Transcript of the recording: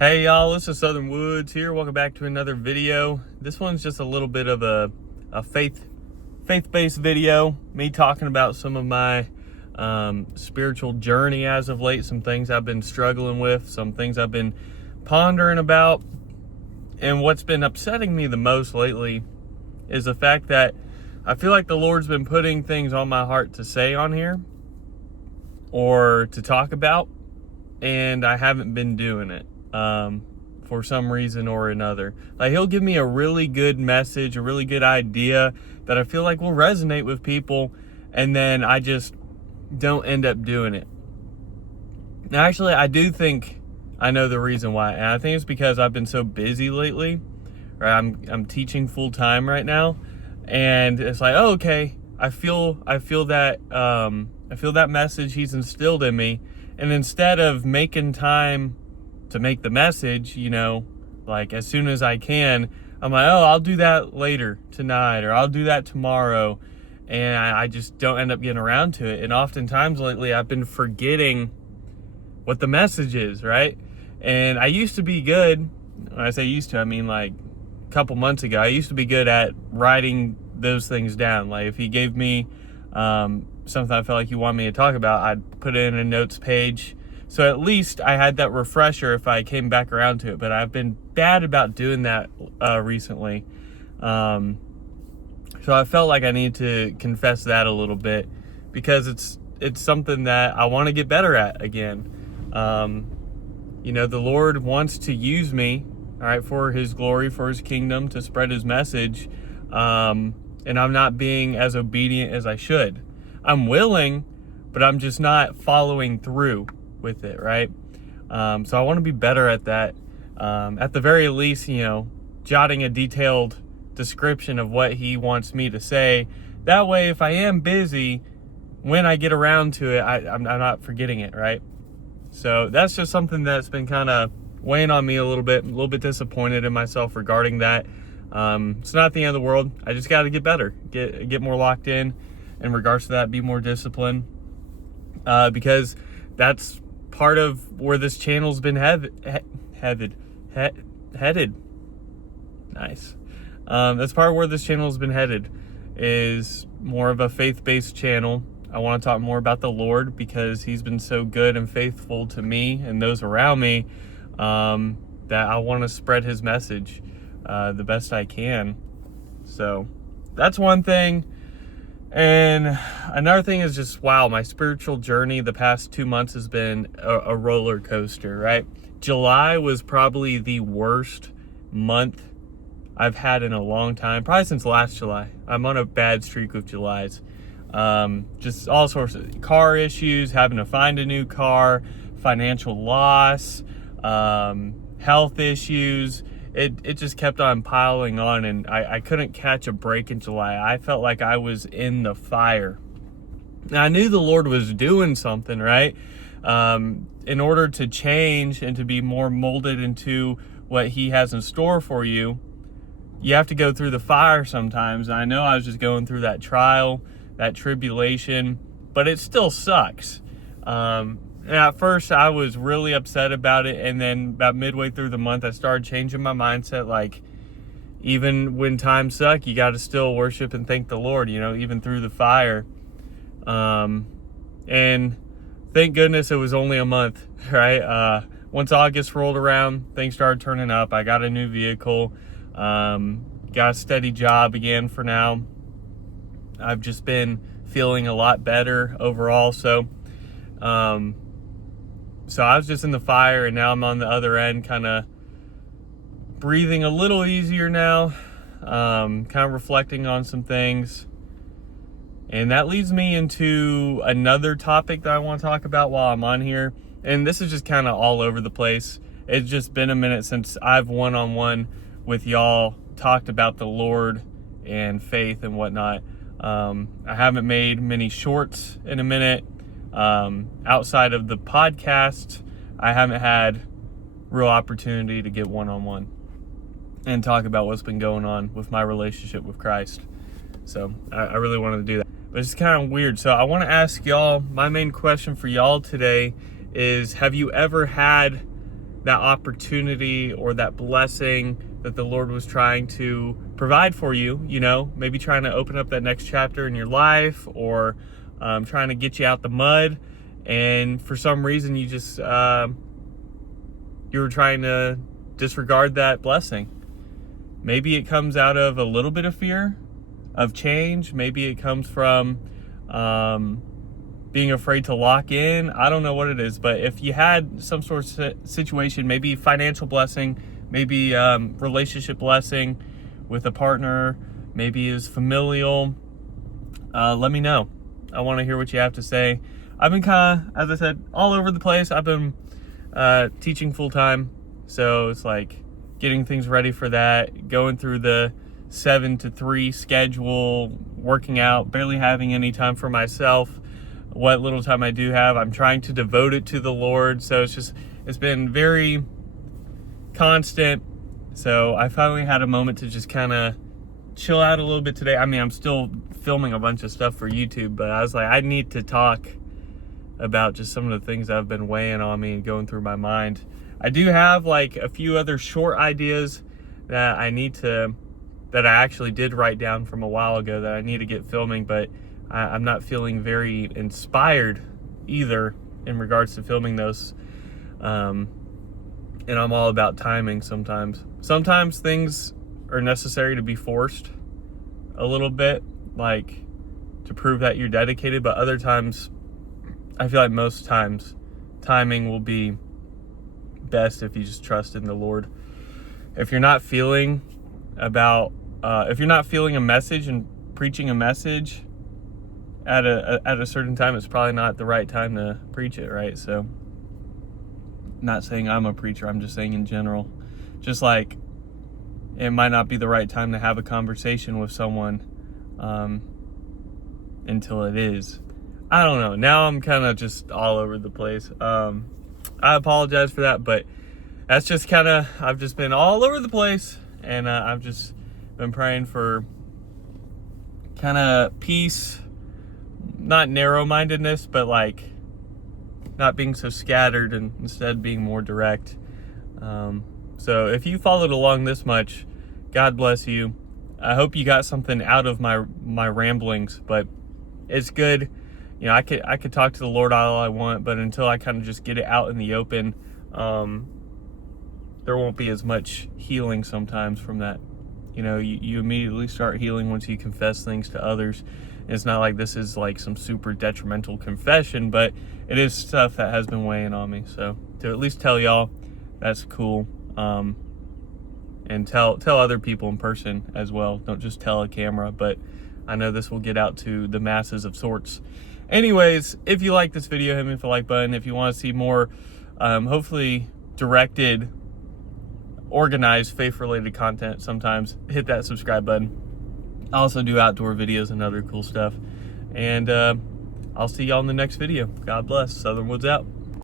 Hey y'all, this is Southern Woods here. Welcome back to another video. This one's just a little bit of a faith-based video. Me talking about some of my spiritual journey as of late, some things I've been struggling with, some things I've been pondering about. And what's been upsetting me the most lately is the fact that I feel like the Lord's been putting things on my heart to say on here or to talk about, and I haven't been doing it. For some reason or another. Like, he'll give me a really good message, a really good idea that I feel like will resonate with people, and then I just don't end up doing it. Now, actually, I do think I know the reason why, and I think it's because I've been so busy lately. Right, I'm teaching full time right now, and it's like, oh, okay, I feel that message he's instilled in me, and instead of making time to make the message, like as soon as I can, I'm like, oh, I'll do that later tonight, or I'll do that tomorrow. And I just don't end up getting around to it. And oftentimes lately, I've been forgetting what the message is, right? And I used to be good. When I say used to, I mean like a couple months ago, I used to be good at writing those things down. Like if he gave me something I felt like he wanted me to talk about, I'd put it in a notes page. So at least I had that refresher if I came back around to it. But I've been bad about doing that recently. So I felt like I need to confess that a little bit, because it's something that I want to get better at again. The Lord wants to use me, all right, for his glory, for his kingdom, to spread his message. And I'm not being as obedient as I should. I'm willing, but I'm just not following through with it, right? So I want to be better at that. At the very least, jotting a detailed description of what he wants me to say. That way, if I am busy, when I get around to it, I'm not forgetting it, right? So that's just something that's been kind of weighing on me a little bit disappointed in myself regarding that. It's not the end of the world. I just got to get better, get more locked in regards to that, be more disciplined, because that's part of where this channel's been headed. Nice. That's part of where this channel's been headed, is more of a faith-based channel. I want to talk more about the Lord, because he's been so good and faithful to me and those around me, that I want to spread his message the best I can. So that's one thing. And another thing is just, wow, my spiritual journey the past 2 months has been a roller coaster, right? July was probably the worst month I've had in a long time, probably since last July. I'm on a bad streak with Julys. Just all sorts of car issues, having to find a new car, financial loss, health issues. It just kept on piling on, and I couldn't catch a break in July. I felt like I was in the fire. Now, I knew the Lord was doing something, right? In order to change and to be more molded into what he has in store for you, you have to go through the fire sometimes. And I know I was just going through that trial, that tribulation, but it still sucks. And at first, I was really upset about it, and then about midway through the month, I started changing my mindset. Like, even when times suck, you got to still worship and thank the Lord, even through the fire. And thank goodness it was only a month, right? Once August rolled around, things started turning up. I got a new vehicle, got a steady job again for now. I've just been feeling a lot better overall, so I was just in the fire, and now I'm on the other end, kind of breathing a little easier now, kind of reflecting on some things. And that leads me into another topic that I want to talk about while I'm on here. And this is just kind of all over the place. It's just been a minute since I've one-on-one with y'all talked about the Lord and faith and whatnot. I haven't made many shorts in a minute. Outside of the podcast, I haven't had real opportunity to get one-on-one and talk about what's been going on with my relationship with Christ. So I really wanted to do that, but it's kind of weird. So I want to ask y'all, my main question for y'all today is, have you ever had that opportunity or that blessing that the Lord was trying to provide for you, you know, maybe trying to open up that next chapter in your life, or trying to get you out the mud, and for some reason you just you were trying to disregard that blessing. Maybe it comes out of a little bit of fear of change. Maybe it comes from being afraid to lock in. I don't know what it is, but if you had some sort of situation, maybe financial blessing, maybe relationship blessing with a partner, maybe is familial, let me know. I want to hear what you have to say. I've been kind of, as I said, all over the place. I've been teaching full-time, so it's like getting things ready for that, going through the 7 to 3 schedule, working out, barely having any time for myself. What little time I do have, I'm trying to devote it to the Lord. So it's been very constant. So I finally had a moment to just kind of chill out a little bit today. I mean, I'm still filming a bunch of stuff for YouTube, but I was like, I need to talk about just some of the things that have been weighing on me and going through my mind. I do have like a few other short ideas that that I actually did write down from a while ago that I need to get filming, but I'm not feeling very inspired either in regards to filming those. And I'm all about timing sometimes. Sometimes things are necessary to be forced a little bit, like to prove that you're dedicated, but other times, I feel like most times, timing will be best if you just trust in the Lord. If you're not feeling a message and preaching a message at a certain time, it's probably not the right time to preach it, right? So, not saying I'm a preacher, I'm just saying in general. Just like it might not be the right time to have a conversation with someone until it is. I don't know. Now I'm kind of just all over the place. I apologize for that, but that's just kind of, I've just been all over the place, and I've just been praying for kind of peace, not narrow-mindedness, but like not being so scattered and instead being more direct. So if you followed along this much, God bless you. I hope you got something out of my ramblings, but it's good. You know, I could talk to the Lord all I want, but until I kind of just get it out in the open, there won't be as much healing sometimes from that. You know, you immediately start healing once you confess things to others. And it's not like this is like some super detrimental confession, but it is stuff that has been weighing on me. So to at least tell y'all, that's cool. And tell other people in person as well. Don't just tell a camera, but I know this will get out to the masses of sorts. Anyways, if you like this video, hit me with the like button. If you want to see more, hopefully directed, organized, faith-related content sometimes, hit that subscribe button. I also do outdoor videos and other cool stuff. And I'll see y'all in the next video. God bless. Southern Woods out.